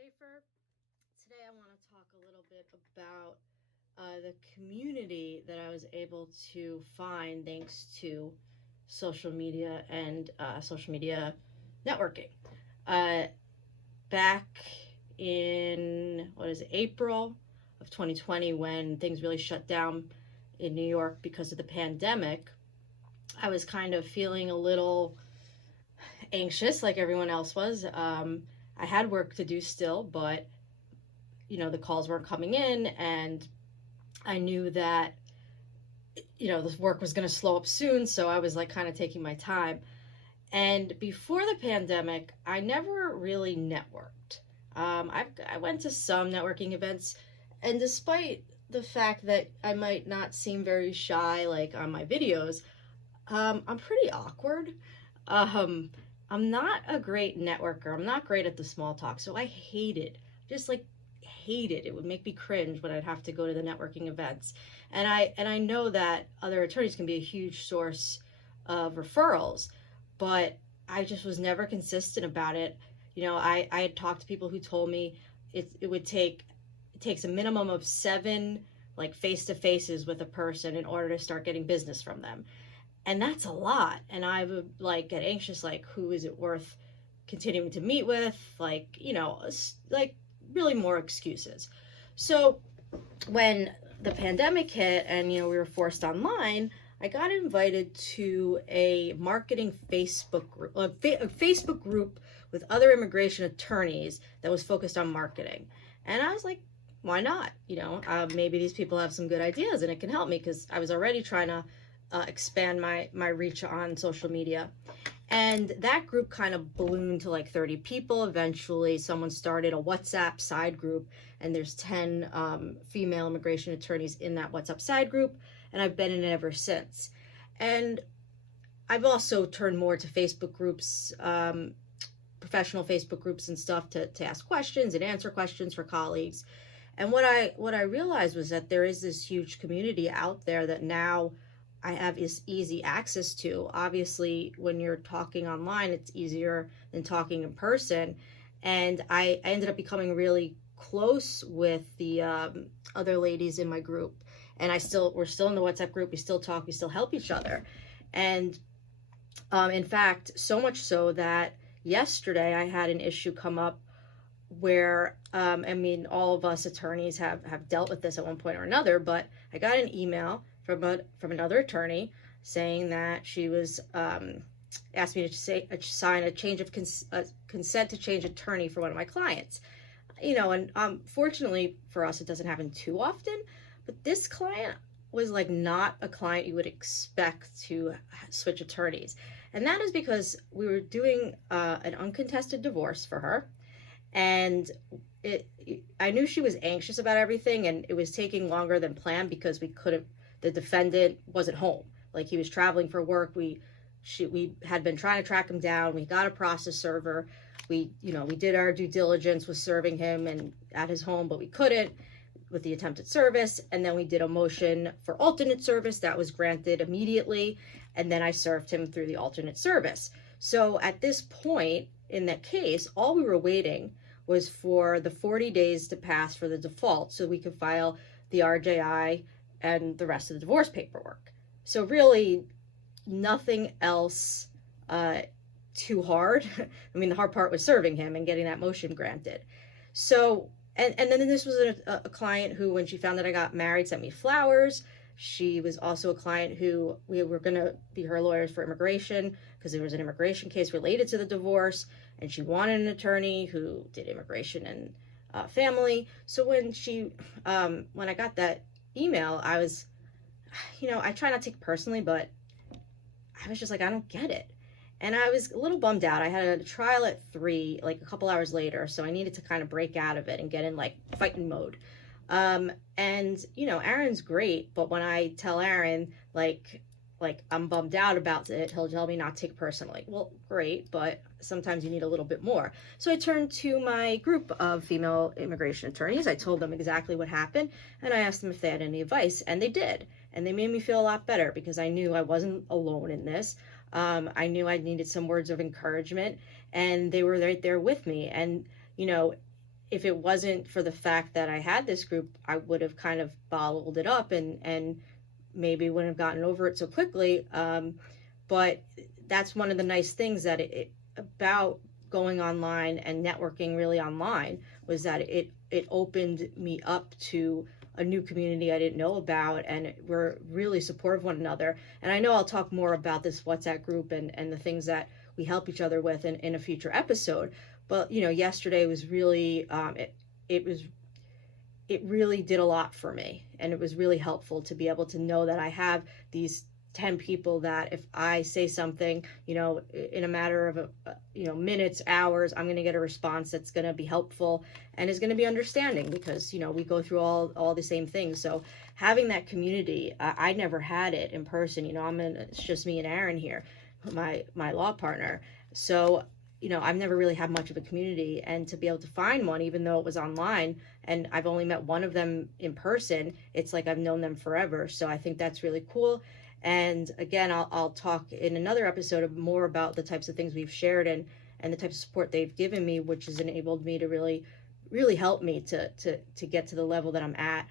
Schaefer. Today I want to talk a little bit about the community that I was able to find thanks to social media and social media networking. Uh, Back in, April of 2020, when things really shut down in New York because of the pandemic, I was kind of feeling a little anxious like everyone else was. I had work to do still, but the calls weren't coming in, and I knew that this work was going to slow up soon, so I was like kind of taking my time. And before the pandemic, I never really networked. I went to some networking events, and despite the fact that I might not seem very shy like on my videos, I'm pretty awkward. Um, I'm not a great networker. I'm not great at the small talk, so I hated, just like hated. It would make me cringe when I'd have to go to the networking events. And I know that other attorneys can be a huge source of referrals, but I just was never consistent about it. I had talked to people who told me it takes a minimum of 7 like face to faces with a person in order to start getting business from them. And that's a lot. And I would like get anxious, like, who is it worth continuing to meet with? Like, like really more excuses. So when the pandemic hit and, we were forced online, I got invited to a marketing Facebook group, a Facebook group with other immigration attorneys that was focused on marketing. And I was like, why not? Maybe these people have some good ideas and it can help me, because I was already trying to expand my reach on social media. And that group kind of ballooned to like 30 people. Eventually, someone started a WhatsApp side group, and there's 10 female immigration attorneys in that WhatsApp side group, and I've been in it ever since. And I've also turned more to Facebook groups, professional Facebook groups and stuff to ask questions and answer questions for colleagues. And what I realized was that there is this huge community out there that now I have is easy access to. Obviously, when you're talking online, it's easier than talking in person. And I ended up becoming really close with the other ladies in my group. And we're still in the WhatsApp group. We still talk. We still help each other. And in fact, so much so that yesterday I had an issue come up where, all of us attorneys have dealt with this at one point or another, but I got an email from another attorney saying that she was asked me to sign a change of consent to change attorney for one of my clients. And fortunately for us, it doesn't happen too often, but this client was like not a client you would expect to switch attorneys. And that is because we were doing an uncontested divorce for her, and I knew she was anxious about everything, and it was taking longer than planned because the defendant wasn't home. Like, he was traveling for work. We had been trying to track him down. We got a process server. We did our due diligence with serving him and at his home, but we couldn't with the attempted service. And then we did a motion for alternate service that was granted immediately. And then I served him through the alternate service. So at this point in that case, all we were waiting was for the 40 days to pass for the default so we could file the RJI and the rest of the divorce paperwork. So really nothing else too hard. The hard part was serving him and getting that motion granted. So, and then this was a client who, when she found that I got married, sent me flowers. She was also a client who we were going to be her lawyers for immigration because there was an immigration case related to the divorce, and she wanted an attorney who did immigration and family. So when I got that email, I was, I try not to take it personally, but I was just like, I don't get it. And I was a little bummed out. I had a trial at 3, like a couple hours later, so I needed to kind of break out of it and get in like fighting mode. And Aaron's great, but when I tell Aaron like I'm bummed out about it, he'll tell me not to take it personally. Well, great, but sometimes you need a little bit more. So I turned to my group of female immigration attorneys. I told them exactly what happened, and I asked them if they had any advice, and they did. And they made me feel a lot better because I knew I wasn't alone in this. I knew I needed some words of encouragement, and they were right there with me. And, if it wasn't for the fact that I had this group, I would have kind of bottled it up and maybe wouldn't have gotten over it so quickly. But that's one of the nice things that it about going online and networking really online was that it opened me up to a new community I didn't know about, and we're really supportive of one another. And I know I'll talk more about this WhatsApp group and the things that we help each other with in a future episode. But yesterday was really it really did a lot for me, and it was really helpful to be able to know that I have these 10 people that if I say something, in a matter of minutes, hours, I'm going to get a response that's going to be helpful and is going to be understanding, because we go through all the same things. So having that community, I never had it in person. It's just me and Aaron here, my law partner. So I've never really had much of a community, and to be able to find one, even though it was online and I've only met one of them in person, it's like I've known them forever. So I think that's really cool. And again, I'll talk in another episode more about the types of things we've shared and the types of support they've given me, which has enabled me to really, really help me to get to the level that I'm at.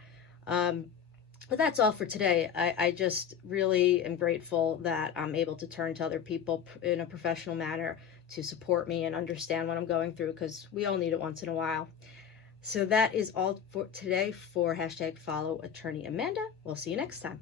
But that's all for today. I just really am grateful that I'm able to turn to other people in a professional manner to support me and understand what I'm going through, because we all need it once in a while. So that is all for today for #FollowAttorneyAmanda. We'll see you next time.